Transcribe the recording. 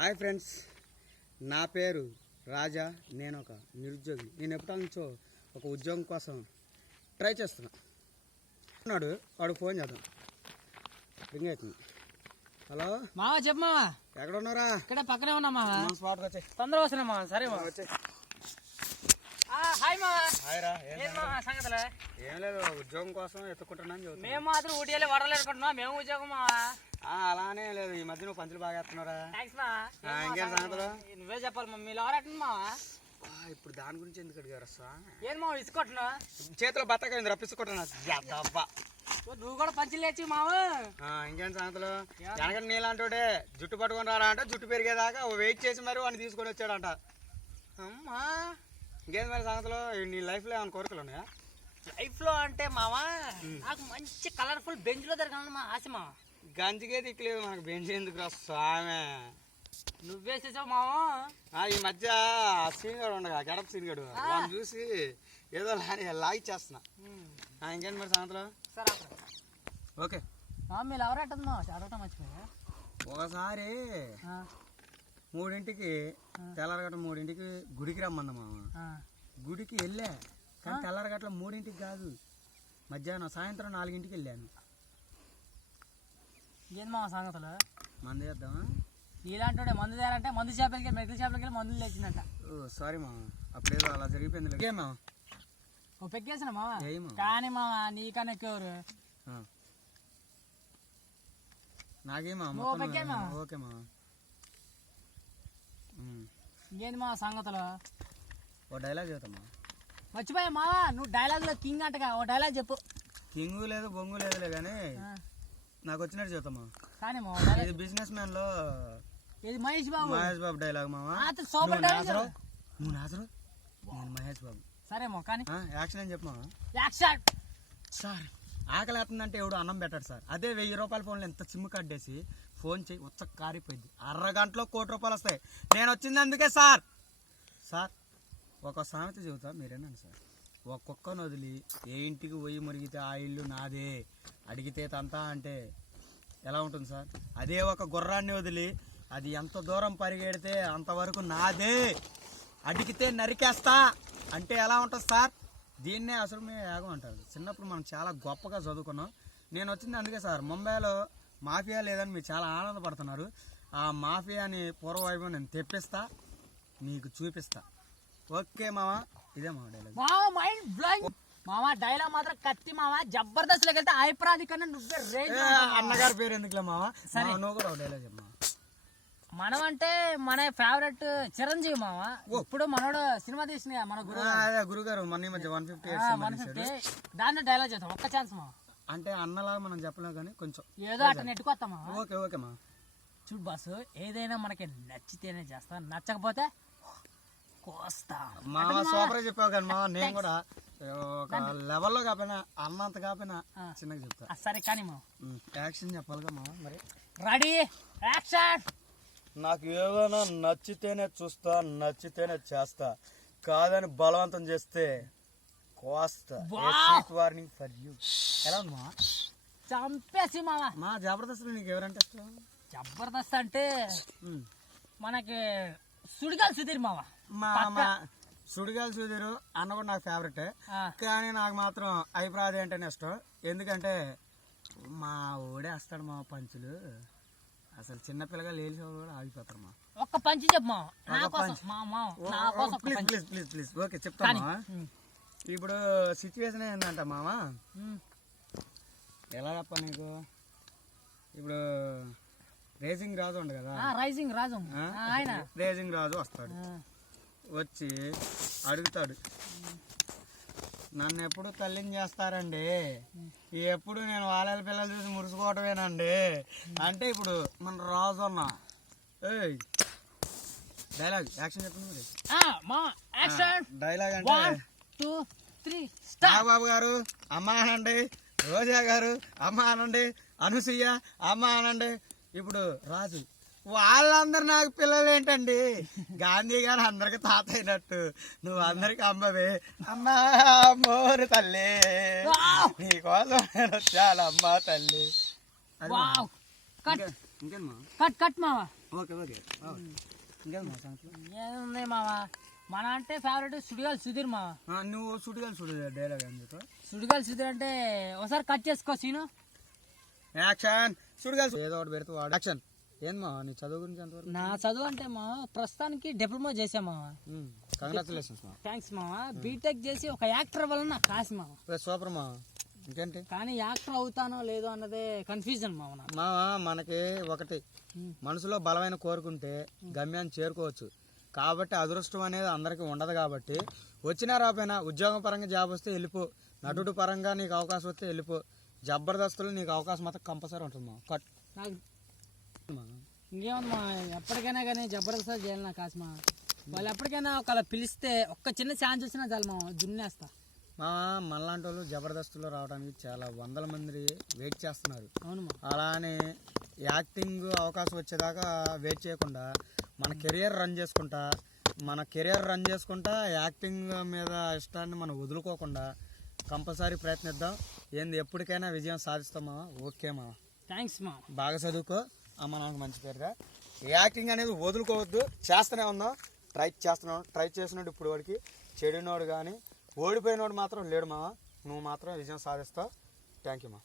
Hi friends, నా పేరు రాజా. నేను ఒక నిరుద్యోగి. నేను ఎప్పటి నుంచో ఒక ఉద్యోగం కోసం ట్రై చేస్తున్నాడు. వాడు ఫోన్ చేద్దాం. రింగ్ అవుతుంది. హలో మావా, చెప్పు మావా. ఎక్కడ ఉన్నారా? ఇక్కడ పక్కనే ఉన్నా మావా. స్పాట్కి వచ్చాయి. తొందరగా వస్తున్నా మావా. సరే మావా, వచ్చాయి. హాయ్ మావా. హాయ్ రా. సంగతులే ఏం లేదు, ఉద్యోగం కోసం ఎత్తుకుంటున్నాను. మేము మాత్రం ఊటీలో వడలు ఎడుకుంటున్నాం. మేము ఉద్యోగం మావా. అలానే లేదు, ఈ మధ్య నువ్వు పంచులు బాగా వేస్తున్నారా? ఇంకేం సంగతులు నువ్వే చెప్పాలి. మీరు ఎవరంటున్నా మావా? ఇప్పుడు దాని గురించి ఎందుకు అడిగారు? ఏం మావా ఇసుకొట్టున్నా? చేతిలో బత్తగా రప్పించుకుంటున్నా. నువ్వు కూడా పంచులు లేచి మావా. ఇంకేం సంగతులు? వెనక నీలాంటి జుట్టు పట్టుకొని రారా అంటే జుట్టు పెరిగేదాకా వెయిట్ చేసి మరి వాడిని తీసుకొని వచ్చాడంట. అమ్మా, ఇంకేం మరి సంగతులు? నీ లైఫ్ లో ఏమైనా కోరికలు ఉన్నాయా? లైఫ్ లో అంటే మావా, నాకు మంచి కలర్ఫుల్ బెంచ్ లో తిరగాలని మా ఆశ మావా. గంజికే దిక్కులేదు మనకు, బెంచ్ ఎందుకు రా స్వామి? నువ్వేసేసావు మావా. ఈ మధ్య సీన్ గడు ఉండగా, గడప సీన్ గడు, వాడిని చూసి ఏదో లాగి చేస్తున్నా. ఇంకేంటి మరి సంగతులు? సరే ఓకే. మీరు ఎవరంటుందో చదవటం మర్చిపోయా. ఒకసారి 3ంటికి తెల్లారగట్ల 3ంటికి గుడికి రమ్మంది మామ. గుడికి వెళ్ళా, కానీ తెల్లారగట్ల 3ంటికి కాదు, మధ్యాహ్నం సాయంత్రం 4ంటికి వెళ్ళాను. ఏం మామ సంగతులు? మందు చేద్దామా? ఇలాంటి మందు తేరంటే మందు చేపలకి మెడికల్ షాప్లకి వెళ్ళి మందులు తెచ్చిందంట. సారీ మామ, అప్పుడేదో అలా జరిగిపోయింది. మామ ఓ పెగ్గేసిన మామ, కానీ మామ నీకన్నా ఎక్కువరు. నాకేమా? ఓకే మామ. ఇంకేంటి మామ సంగతులు? ఓ డైలాగ్ చెబుతామా? మర్చిపోయా మామ, నువ్వు డైలాగ్ లో కింగ్ అంటగా. ఓ డైలాగ్ చెప్పు. కింగ్ లేదు బొంగు లేదులే, కానీ నాకు వచ్చినట్టు చెబుతామా. కానీ ఇది బిజినెస్ మ్యాన్ లో ఇది మహేష్ బాబు డైలాగ్ మామ. Super dialogue. నువ్వు నాజరు, నేను మహేష్ బాబు. సరే మా, కానీ యాక్షన్ అని చెప్పమా. యాక్షన్. సార్ ఆకలి అవుతుందంటే ఎవడు అన్నం పెట్టాడు సార్. అదే 1000 రూపాయల ఫోన్లో ఎంత సిమ్ కట్టేసి ఫోన్ చేయి, ఉచ్చ కారిపోయింది. అరగంటలో 1 కోటి రూపాయలు వస్తాయి. నేను వచ్చింది అందుకే సార్. సార్ ఒక సామెత చెబుతా, మీరేనండి సార్. ఒక కుక్కను వదిలి ఏ ఇంటికి పోయి మురిగితే ఆ ఇల్లు నాదే, అడిగితే తంతా అంటే ఎలా ఉంటుంది సార్? అదే ఒక గుర్రాన్ని వదిలి అది ఎంత దూరం పరిగెడితే అంతవరకు నాదే, అడిగితే నరికేస్తా అంటే ఎలా ఉంటుంది సార్? దీన్నే అసలు మేము యాగం అంటారు. చిన్నప్పుడు మనం చాలా గొప్పగా చదువుకున్నాం. నేను వచ్చింది అందుకే సార్. ముంబైలో మాఫియా లేదని మీరు చాలా ఆనందపడుతున్నారు. ఆ మాఫియాని పూర్వవైభవం నేను తెప్పిస్తా, మీకు చూపిస్తా. ఓకే మావా, ఇదే మా డైలాగ్. మైండ్ బ్లోయింగ్ మావా. డైలాగ్ మాత్రం కత్తి మావా. జబర్దస్త్ లోకి వెళ్తే అభిప్రాయం కన్నా నువ్వే రేంజ్. అన్నగారి పేరు ఎందుకులే మావా? సరే నువ్వు కూడా ఒక డైలాగ్ చెప్పమా. మనం అంటే మన ఫేవరెట్ చిరంజీవి మామ. ఇప్పుడు మనోడు సినిమా తీసిన మన గురుగారు మన మధ్య 150 దాంట్లో డైలాగ్ చేస్తాం. ఒక్క ఛాన్స్ మా. అంటే అన్నలాగా మనం చెప్పలేం, కానీ కొంచెం ఏదో అట్లా నెట్టుకొస్తామా. ఓకే ఓకే మా. చూడు బాసు, ఏదైనా మనకి నచ్చితేనే చేస్తా, నచ్చకపోతే కోస్తా. మా సూపర్ చెప్పావు కానీ మా, నేను కూడా ఒక లెవెల్లో కాకపోయినా అన్నంత కాకపోయినా చిన్నగా చెప్తా. సరే కానీ మా యాక్షన్ చెప్పాలిగా మా. మరి రెడీ, యాక్షన్. నాకు ఏదైనా నచ్చితేనే చూస్తా, నచ్చితేనే చేస్తా, కాదని బలవంతం చేస్తే కోస్తా. Warning for you. ఎలా ఉంది మా? చంపేసి మావా. మా జబర్దస్త్ నీకు ఎవరంటే ఇష్టం? జబర్దస్త్ అంటే మనకి సుడిగాలి సుధీర్ మావా. సుడిగాలి సుధీర్ అన్న కూడా నాకు ఫేవరెట్, కానీ నాకు మాత్రం అభిప్రాయం అంటేనే ఇష్టం. ఎందుకంటే మా ఊడే వస్తాడు మా పంచులు. అసలు చిన్నపిల్లగా లేచేవాళ్ళు కూడా ఆగిపోతారు మా. ఒక్క పంచి చెప్పు. Please please please. ఓకే చెప్తామా. ఇప్పుడు సిచ్యువేషన్ ఏంటంట మామ, ఎలా చెప్పా నీకు? ఇప్పుడు రేసింగ్ రాజు ఉండు కదా, రేసింగ్ రాజు వస్తాడు. వచ్చి అడుగుతాడు, నన్ను ఎప్పుడు తల్లిని చేస్తారండి, ఎప్పుడు నేను వాళ్ళ పిల్లలు చూసి మురుసుకోవటమేనండి. అంటే ఇప్పుడు మన రాజు అన్న డైలాగ్ యాక్షన్ చెప్పండి మరి. డైలాగ్ అంటే బాబు గారు అమ్మ అనండి, రోజా గారు అమ్మ అనండి, అనసూయ అమ్మ అనండి. ఇప్పుడు రాజు వాళ్ళందరూ నాకు పిల్లలు ఏంటండి, గాంధీ గారు అందరికి తాత అయినట్టు నువ్వు అందరికి అమ్మవే. అమ్మా మోరు తల్లి, నీకోసం నేను వచ్చాను అమ్మా తల్లి. ఇంకేంది మావా, మన అంటే ఫేవరెట్ సుడిగాలి సుధీర్ మావా. నువ్వు సుడిగాలి సుడిగా డైలాగ్ ఎందుకు? సుడిగాలి సుధీర్ అంటే ఒకసారి కట్ చేసుకో సీను. యాక్షన్. సుడిగాలి ఏదో ఒకటి పెడుతూ వాడు యాక్షన్. ఏం మా నీ చదువు గురించి ఎంతవరకు? నా చదువు అంటే మా ప్రస్తుతానికి డిప్లొమా చేసా మావా. కంగ్రాచులేషన్స్ మా. థ్యాంక్స్ మావా. బీటెక్ చేసి ఒక యాక్టర్ వల్ల నాకు కాసి మావా. సూపర్ మా. ఇంకేంటి? కానీ యాక్టర్ అవుతానో లేదో అన్నదే కన్ఫ్యూజన్ మావా. మావా మనకి ఒకటి మనసులో బలమైన కోరుకుంటే గమ్యాన్ని చేరుకోవచ్చు. కాబట్టి అదృష్టం అనేది అందరికీ ఉండదు. కాబట్టి వచ్చినా రాపోయినా ఉద్యోగం పరంగా జాబ్ వస్తే వెళ్ళిపో, నటుడు పరంగా నీకు అవకాశం వస్తే వెళ్ళిపో, జబర్దస్తులు నీకు అవకాశం మాత్రం కంపల్సరీ ఉంటుంది మా. కట్ ఇంకేముంది మా, ఎప్పటికైనా కానీ జబర్దస్త్ చేయాలి నాకు కాసి మా. వాళ్ళు ఎప్పటికైనా ఒకవేళ పిలిస్తే ఒక్క చిన్న ఛాన్స్ వచ్చినా చాలు మా, దున్నేస్తా. మా మనలాంటి వాళ్ళు జబర్దస్తులో రావడానికి చాలా వందల మంది వెయిట్ చేస్తున్నారు. అవును మా. అలానే యాక్టింగ్ అవకాశం వచ్చేదాకా వెయిట్ చేయకుండా మన కెరియర్ రన్ చేసుకుంటా యాక్టింగ్ మీద ఇష్టాన్ని మనం వదులుకోకుండా కంపల్సరీ ప్రయత్నిద్దాం. ఏంది ఎప్పటికైనా విజయం సాధిస్తామా? ఓకే మా. థ్యాంక్స్ మా. బాగా చదువుకో, అమ్మ నాకు మంచి పేరుగా. యాక్టింగ్ అనేది వదులుకోవద్దు, చేస్తూనే ఉందాం. ట్రై చేసినోడు ఇప్పుడు వాడికి, చెడినోడు కానీ ఓడిపోయినోడు మాత్రం లేడు మా. నువ్వు మాత్రం విజయం సాధిస్తావు. థ్యాంక్ యూ మా.